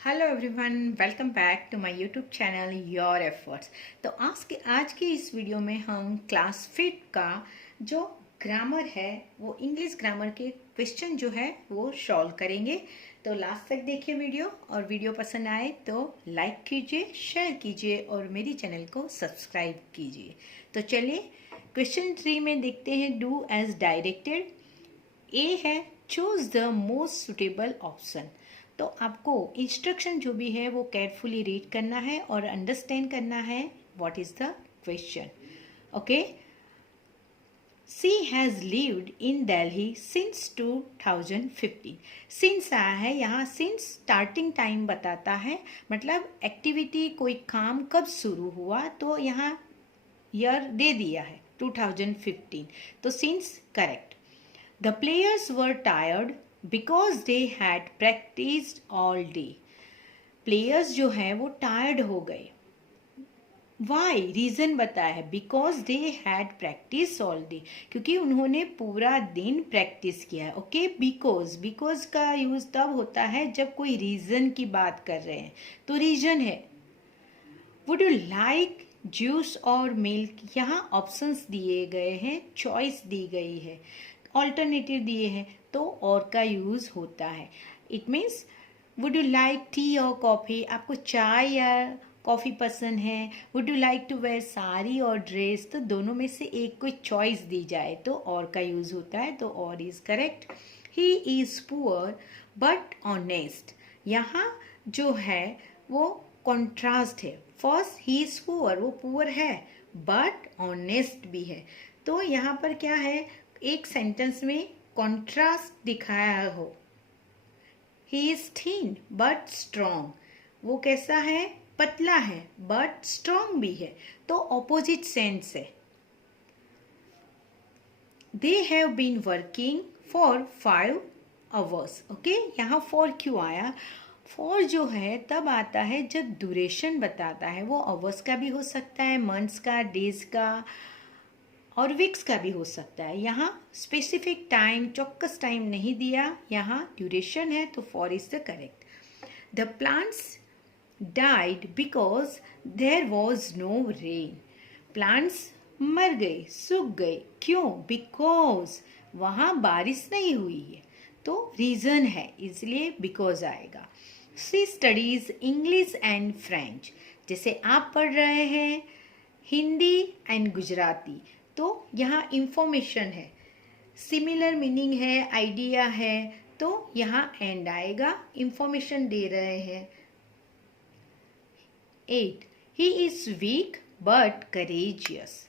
Hello everyone, welcome back to my YouTube channel your efforts. तो आज के इस वीडियो में हम क्लास 5 का जो ग्रामर है वो इंग्लिश ग्रामर के क्वेश्चन जो है वो सॉल्व करेंगे। तो लास्ट तक देखिए वीडियो, और वीडियो पसंद आए तो लाइक कीजिए, शेयर कीजिए और मेरी चैनल को सब्सक्राइब कीजिए। तो चलिए क्वेश्चन 3 में देखते हैं। Do as directed. ए है choose the most suitable option. तो आपको इंस्ट्रक्शन जो भी है वो केयरफुली रीड करना है और अंडरस्टैंड करना है what is the question. Okay. She has lived in Delhi since 2015। Since आया है यहाँ, सिंस स्टार्टिंग टाइम बताता है, मतलब एक्टिविटी कोई काम कब शुरू हुआ, तो यहाँ ईयर दे दिया है 2015, तो since correct. The players were tired because they had practiced all day. Players जो हैं वो tired हो गए। Why? रीजन बताया है, because they had practiced all day, क्योंकि उन्होंने पूरा दिन प्रैक्टिस किया है। ओके, because का यूज तब होता है जब कोई रीजन की बात कर रहे हैं, तो रीजन है। Would you like जूस और मिल्क? यहाँ ऑप्शंस दिए गए हैं, चॉइस दी गई है, ऑल्टरनेटिव दिए हैं, तो और का यूज होता है। It means would you like tea और कॉफी? आपको चाय या कॉफी पसंद है? Would you like to wear sari और ड्रेस? तो दोनों में से एक कोई चॉइस दी जाए तो और का यूज होता है, तो और is correct. He is poor but honest. यहाँ जो है वो कॉन्ट्रास्ट है। फर्स्ट ही इज पुअर, वो पुअर है, बट ऑनेस्ट भी है। तो यहाँ पर क्या है, एक सेंटेंस में कॉन्ट्रास्ट दिखाया हो। He is thin but strong. वो कैसा है? पतला है बट स्ट्रॉन्ग भी है, तो ऑपोजिट सेंस है। They have been working for 5 hours। Okay, यहाँ फॉर क्यों आया? फॉर जो है तब आता है जब ड्यूरेशन बताता है, वो आवर्स का भी हो सकता है, मंथ्स का, डेज का और वीक्स का भी हो सकता है। यहाँ स्पेसिफिक टाइम, चौक्कस टाइम नहीं दिया, यहाँ ड्यूरेशन है, तो for is the correct. The plants died because there was no rain. Plants मर गए, सूख गए, क्यों? बिकॉज वहाँ बारिश नहीं हुई है, तो रीजन है, इसलिए बिकॉज आएगा। She studies English and French. जैसे आप पढ़ रहे हैं हिंदी एंड गुजराती, तो यहाँ इंफॉर्मेशन है, सिमिलर मीनिंग है, आइडिया है, तो यहाँ एंड आएगा, इंफॉर्मेशन दे रहे हैं। 8 he is weak but courageous.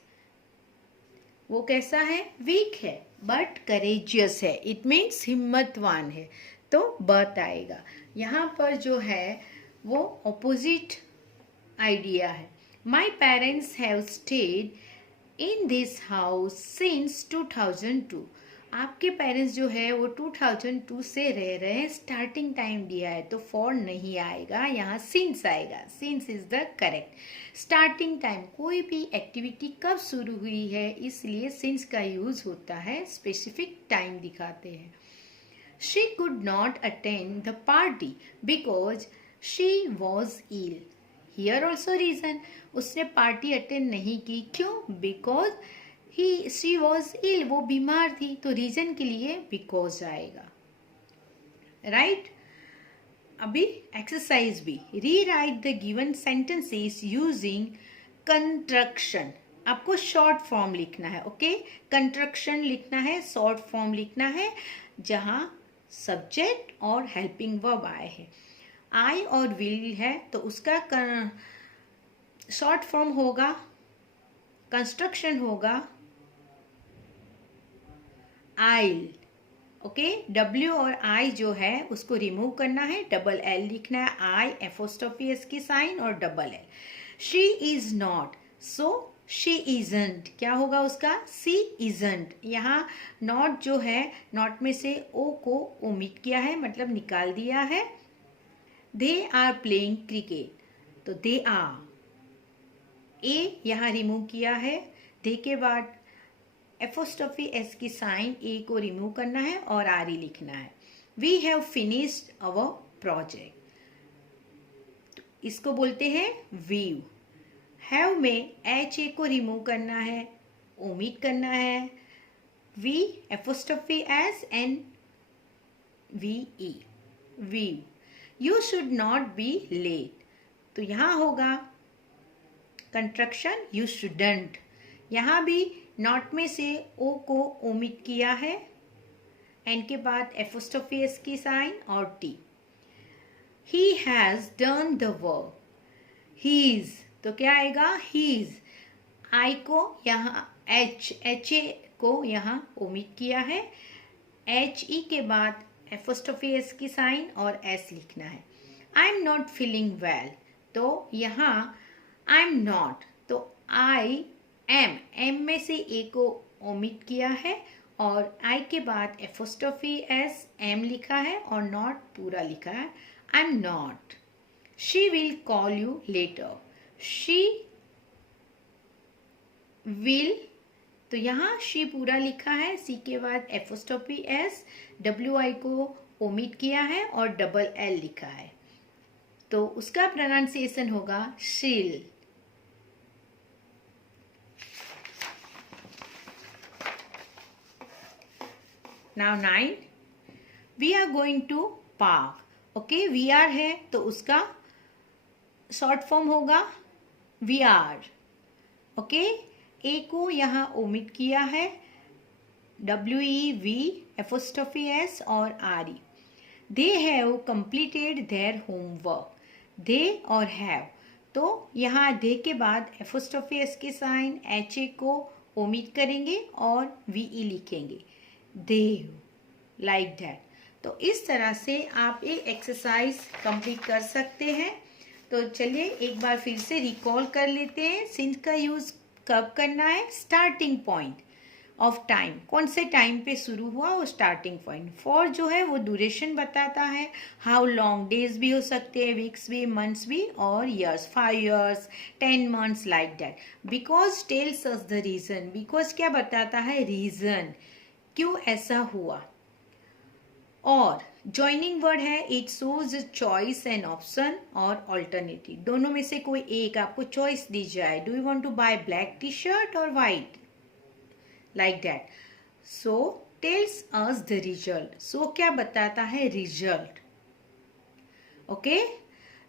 वो कैसा है? वीक है बट करेजियस है, इट मीन्स हिम्मतवान है, तो बट आएगा। यहाँ पर जो है वो ऑपोजिट आइडिया है। My parents have stayed in this house since 2002। आपके पेरेंट्स जो है वो 2002 से रह रहे हैं, स्टार्टिंग टाइम दिया है, तो फॉर नहीं आएगा, यहाँ सिंस आएगा, since is the correct. Starting time, कोई भी एक्टिविटी कब शुरू हुई है, इसलिए सिंस का यूज होता है, स्पेसिफिक टाइम दिखाते हैं। She could not attend the party because she was ill. Here also reason, उसने पार्टी अटेंड नहीं की, क्यों? बिकॉज शी वॉज इल, वो बीमार थी, तो रीजन के लिए बिकॉज आएगा, राइट। अभी एक्सरसाइज भी, री right the given sentences using construction. आपको शॉर्ट फॉर्म लिखना है। ओके, कंस्ट्रक्शन लिखना है, शॉर्ट फॉर्म लिखना है, जहां सब्जेक्ट और हेल्पिंग वर्ब आए हैं। आई और विल है, तो उसका शॉर्ट फॉर्म होगा, कंस्ट्रक्शन होगा आइल। ओके, डब्ल्यू और आई जो है उसको रिमूव करना है, डबल एल लिखना है, आई एपोस्ट्रोफी एस की साइन और double L. She is not, so she isn't, क्या होगा उसका? सी इजंट। यहाँ नॉट जो है, नॉट में से ओ को ओमिट किया है, मतलब निकाल दिया है। दे आर प्लेइंग क्रिकेट, तो दे आर, ए यहाँ रिमूव किया है, दे के बाद एपोस्ट्रोफी एस की साइन, ए को रिमूव करना है और आर ई लिखना है। We have finished our project. इसको बोलते हैं वीव। हैव में एच ए को रिमूव करना है, ओमिट करना है, we apostrophe S N V E, we've. You should not be late, तो यहां होगा कंस्ट्रक्शन यू शुडंट। यहां भी नॉट में से ओ को ओमिट किया है, एन के बाद एपोस्ट्रोफी एस की साइन और T. He has done the work, he's, तो क्या आएगा हीज। आई को यहाँ एच ए को यहाँ ओमिट किया है, एच ई के बाद एपोस्ट्रोफी एस की साइन और एस लिखना है। I am not feeling well, तो यहाँ आई एम नॉट, तो आई एम, एम में से ए को ओमिट किया है और आई के बाद एपोस्ट्रोफी एस एम लिखा है और नॉट पूरा लिखा है। I am not. She will call you later, she will, तो यहाँ शी पूरा लिखा है, सी के बाद एपोस्ट्रोफी एस, डब्ल्यू आई को ओमिट किया है और डबल एल लिखा है, तो उसका प्रोनाउंसिएशन होगा she'll. Now 9, we are going to park. Okay, we are है तो उसका शॉर्ट फॉर्म होगा वी आर। ओके, ए को यहाँ ओमिट किया है, W E V apostrophe S और R E. They have completed their homework, they और हैव, तो यहाँ दे के बाद एपोस्ट्रोफी एस की साइन, एच ए को ओमिट करेंगे और वी ई लिखेंगे, दे, लाइक दैट। तो इस तरह से आप ये एक्सरसाइज कंप्लीट कर सकते हैं। तो चलिए एक बार फिर से रिकॉल कर लेते हैं। सिंस का यूज कब करना है, स्टार्टिंग पॉइंट ऑफ टाइम, कौन से टाइम पे शुरू हुआ वो स्टार्टिंग पॉइंट। फॉर जो है वो ड्यूरेशन बताता है, हाउ लॉन्ग, डेज भी हो सकते हैं, वीक्स भी, मंथ्स भी और years, 5 years, 10 months, like that. Because tells us the reason, because क्या बताता है, रीजन, क्यों ऐसा हुआ। और ज्वाइनिंग वर्ड है, it shows choice and option और ऑल्टरनेटिव, दोनों में से कोई एक आपको चॉइस दी जाए, do you want to buy black T shirt और white, like that. So tells us the result, so क्या बताता है, result. Okay,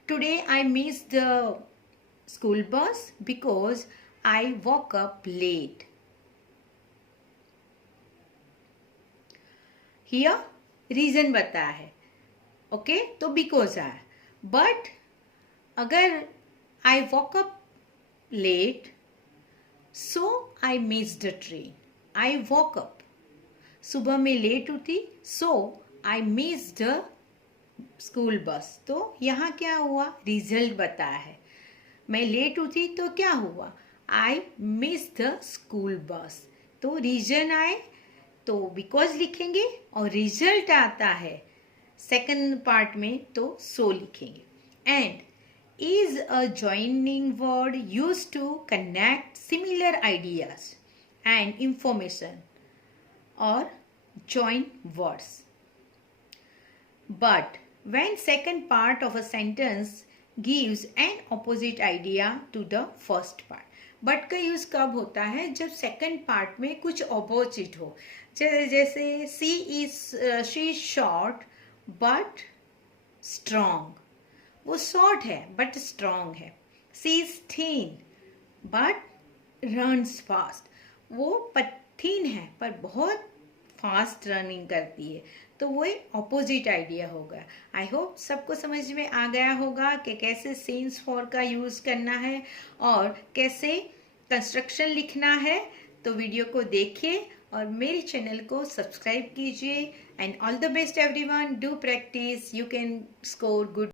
today I miss the school bus because I woke up late. Here reason बताया है, okay, तो because आया। But अगर I woke up late so I miss the train, I woke up, सुबह में लेट उठी, so I miss the school bus, तो यहाँ क्या हुआ, रिजल्ट बताया है। मैं लेट उठी तो क्या हुआ, आई मिस द स्कूल बस, तो रीजन आए तो बिकॉज लिखेंगे और रिजल्ट आता है सेकंड पार्ट में तो सो लिखेंगे। And is a joining word use to connect similar ideas and information और join words. But when second part of a sentence gives an opposite idea to the first part, but का use कब होता है, जब second part में कुछ opposite हो। जैसे she is short but strong, वो शॉर्ट है बट स्ट्रॉन्ग है। She is thin but runs fast, वो पतलीन है पर बहुत फास्ट रनिंग करती है, तो वो एक ऑपोजिट आइडिया होगा। आई होप सबको समझ में आ गया होगा कि कैसे सिंस फॉर का यूज करना है और कैसे कंस्ट्रक्शन लिखना है। तो वीडियो को देखिए और मेरे चैनल को सब्सक्राइब कीजिए। And all the best everyone, do practice, you can score good.